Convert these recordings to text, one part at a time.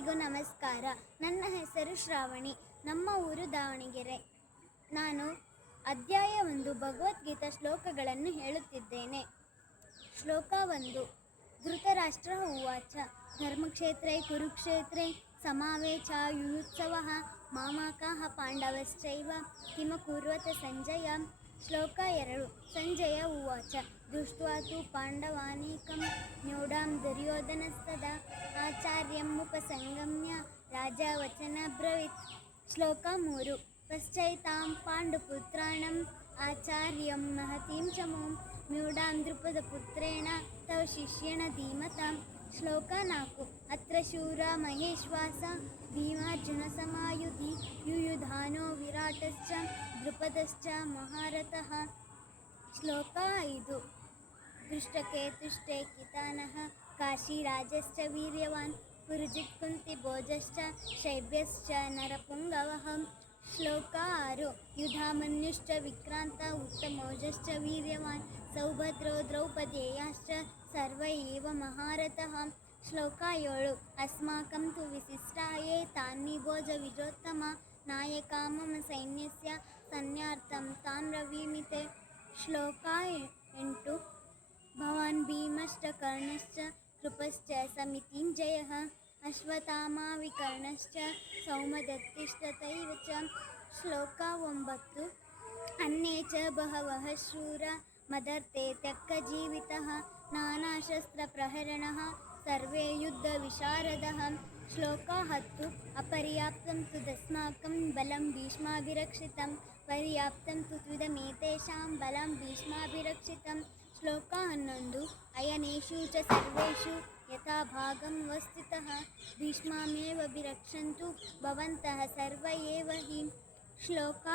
ಎಲ್ಲರಿಗೂ ನಮಸ್ಕಾರ. ನನ್ನ ಹೆಸರು ಶ್ರಾವಣಿ. ನಮ್ಮ ಊರು ದಾವಣಗೆರೆ. ನಾನು ಅಧ್ಯಾಯ 1 ಭಗವದ್ಗೀತಾ ಶ್ಲೋಕಗಳನ್ನು ಹೇಳುತ್ತಿದ್ದೇನೆ. ಶ್ಲೋಕ 1. ಧೃತರಾಷ್ಟ್ರ ಉವಾಚ ಧರ್ಮಕ್ಷೇತ್ರೇ ಕುರುಕ್ಷೇತ್ರೇ ಸಮಾವೇಶಾಯುಯುತ್ಸವಃ ಮಾಮಕಾಃ ಪಾಂಡವಶ್ಚೈವ ಕಿಮಕುರ್ವತ ಸಂಜಯ. ಶ್ಲೋಕ 2. ಸಂಜಯ ಉವಾಚ ದೃಷ್ಟ್ವಾ ತು ಪಾಂಡವಾನೇಕಂ ನ್ಯೂಢಾಂ ದುರ್ಯೋಧನಸ್ತದಾ ಆಚಾರ್ಯಮುಪಸಂಗಮ್ಯ ರಾಜಾ ವಚನಬ್ರವೀತ್. ಶ್ಲೋಕ 3. ಪಶ್ಚೈತಾಂ ಪಾಂಡುಪುತ್ರಾಣಂ ಆಚಾರ್ಯಂ ಮಹತೀಂ ಚಮೂಂ ಮ್ಯೂಢಾಂ ದ್ರುಪದಪುತ್ರೇಣ ತವ ಶಿಷ್ಯೇಣ ಧೀಮತಾಂ. ಶ್ಲೋಕ 4. ಅತ್ರ ಶೂರ ಮಹೇಶ್ವಾಸ ಭೀಮಾರ್ಜುನ ಸಮಾಯುಧಿ ಯುಯುಧಾನೋ ವಿರಾಟಶ್ಚ ದ್ರುಪದಶ್ಚ ಮಹಾರಥಃ. ಶ್ಲೋಕ 5. ದೃಷ್ಟಕೇತುಶ್ಚ ಕಿತಾನಃ ಕಾಶೀರಾಜಶ್ಚ ವೀರ್ಯವಾನ್ ಪುರುಜಿತ್ ಕುಂತಿಭೋಜಶ್ಚ ಶೈಬ್ಯಶ್ಚ ನರಪುಂಗವಃ. ಶ್ಲೋಕ 6. ಯುಧಾಮನ್ಯುಶ್ಚ ವಿಕ್ರಾಂತ ಉತ್ತಮೋಜಶ್ಚ ವೀರ್ಯವಾನ್ ಸೌಭದ್ರೋ ದ್ರೌಪದೇಯಾಶ್ಚ ಸರ್ವ ಏವ ಮಹಾರಥಃ. ಶ್ಲೋಕ 7. ಅಸ್ಮಾಕಂ ತು ವಿಶಿಷ್ಟಾಯೇ ತಾನ್ನಿಭೋಜ ವಿಜೋತ್ತಮ ನಾಯಕಾ ಮಮ ಸೈನ್ಯಸ್ಯ ಸೈನ್ಯಾರ್ಥಂ ತಾನ್ ರವೀಮಿತೆ. ಶ್ಲೋಕ 8. ಭವಾನ್ ಭೀಮಶ್ಚ ಕರ್ಣಶ್ಚ ಕೃಪಶ್ಚ ಸಮಿತಿಂಜಯಃ ಅಶ್ವತ್ಥಾಮಾ ವಿಕರ್ಣಶ್ಚ ಸೌಮದತ್ತಿಷ್ಟತೈವ ಚ. ಶ್ಲೋಕ 9. ಅನ್ಯೇ ಚ ಬಹವಃ ಶೂರ ಮದರ್ಥೇ ತ್ಯಕ್ತಜೀವಿತಃ ನಾನಾಶಸ್ತ್ರ ಪ್ರಹರಣಃ ಸರ್ವೇ ಯುದ್ಧ ವಿಶಾರದಃ. ಶ್ಲೋಕ 10. ಅಪರ್ಯಾಪ್ತಂ ತು ತಸ್ಮಾಕಂ ಬಲಂ ಭೀಷ್ಮಾಭಿರಕ್ಷಿತಂ ಪರ್ಯಾಪ್ತಂ ತು ತ್ವಿದಮೇತೇಷಾಂ ಬಲಂ ಭೀಷ್ಮಾಭಿರಕ್ಷಿತಂ. ಶ್ಲೋಕ 11. ಅಯನೇಷು ಚ ಸರ್ವೇಷು ಯಥಾ ಭಾಗಂ ಅವಸ್ಥಿತಃ ಭೀಷ್ಮಾಮೇವಾಭಿರಕ್ಷन्तು ಭವಂತಃ ಸರ್ವ ಏವ ಹಿ. ಶ್ಲೋಕ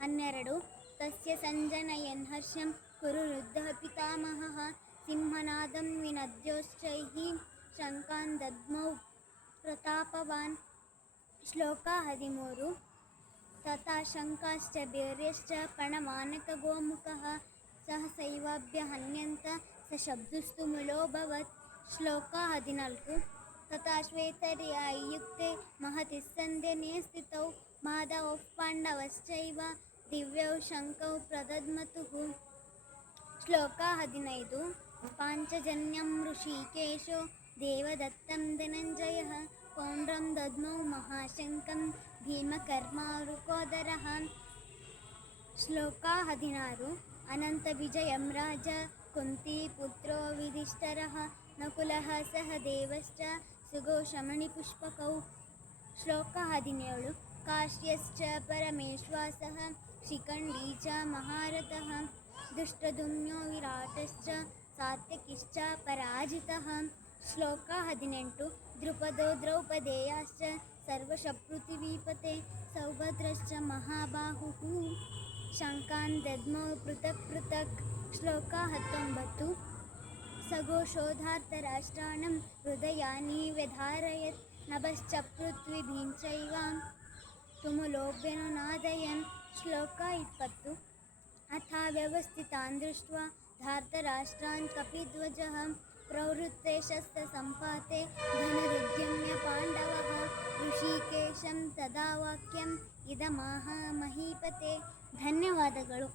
12. ತಸ್ಯ ಸಂಜನಯನ್ ಹರ್ಷಂ ಕುರುವೃದ್ಧಃ ಪಿತಾಮಹಃ ಸಿಂಹನಾದಂ ವಿನದ್ಯೋಶ್ಚೈಃ ಶಂಖಾನ್ ದದ್ಮೌ ಪ್ರತಾಪವಾನ್. ಶ್ಲೋಕ 13. ತಥಾ ಶಂಖಾಶ್ಚ ಭೇರ್ಯಶ್ಚ ಪಣಮಾನಕಗೋಮುಖಃ ಸಹಸೈವಾಭ್ಯಹನ್ಯಂತ ಸಶಬ್ದುಸ್ತು ಮುಲೋಭವತ್. ಶ್ಲೋಕ 14. ತಥಾ ಶ್ವೇತರ್ಯಾಯುಕ್ತೆ ಮಹತಿ ಸಂಧ್ಯನೇ ಸ್ಥಿತೌ ಮಾಧವಃ ಪಾಂಡವಶ್ಚೈವ ದಿವ್ಯೌ ಶಂಖೌ ಪ್ರದದ್ಮತುಃ. ಶ್ಲೋಕ 15. ಪಾಂಚಜನ್ಯಂ ಋಷಿಕೇಶೋ ದೇವದತ್ತಂ ಧನಂಜಯಃ ಪೌಂಡ್ರಂ ದದ್ಮೌ ಮಹಾಶಂಖಂ ಭೀಮಕರ್ಮಾವೃಕೋದರಃ. ಶ್ಲೋಕ 16. ಅನಂತ ವಿಜಯಂ ರಾಜ ಕುಂತಿಪುತ್ರೋ ಯುಧಿಷ್ಠಿರಃ ನಕುಲಃ ಸಹ ದೇವಶ್ಚ ಸುಘೋಷಮಣಿಪುಷ್ಪಕೌ. ಶ್ಲೋಕ 17. ಕಾಶ್ಯಶ್ಚ ಪರಮೇಶ್ವಾಸಃ ಶಿಖಂಡಿ ಚ ಮಹಾರಥಃ ಧೃಷ್ಟದ್ಯುಮ್ನೋ ವಿರಾಟಶ್ಚ ಸಾತ್ಯಕಿಶ್ಚ ಪರಾಜಿತಃ. ಶ್ಲೋಕ 18. ದ್ರುಪದೋ ದ್ರೌಪದೇಯಾಶ್ಚ ಸರ್ವಶಃ ಪೃಥಿವೀಪತೆ ಸೌಭದ್ರಶ್ಚ ಮಹಾಬಾಹುಃ ಶಂಖಾನ್ ದದ್ಮೌ ಪೃಥಕ್ ಪೃಥಕ್. ಶ್ಲೋಕ 19. ಸಘೋಷೋಧಾರ್ತರಾಷ್ಟ್ರಾಣಂ ಹೃದಯಾನಿ ವ್ಯಧಾರಯತ್ ನಭಶ್ಚ ಪೃಥ್ವೀಭಿಃ ಚೈವ ತುಮುಲೋಭ್ಯನುನಾದಯನ್. ಶ್ಲೋಕ 20. ಅಥಾ ವ್ಯವಸ್ಥಿತಾನ್ ದೃಷ್ಟ್ವಾ ಧಾರ್ತರಾಷ್ಟ್ರಾನ್ ಕಪಿಧ್ವಜಃ ಪ್ರವೃತ್ತೆ ಶಸ್ತ್ರಸಂಪಾತೆ ಧನುರುದ್ಯಮ್ಯ ಪಾಂಡವಃ ಋಷಿಕೇಶಂ ತದಾ ವಾಕ್ಯಂ ಇದಮಾಹ ಮಹೀಪತೆ. ಧನ್ಯವಾದಗಳು.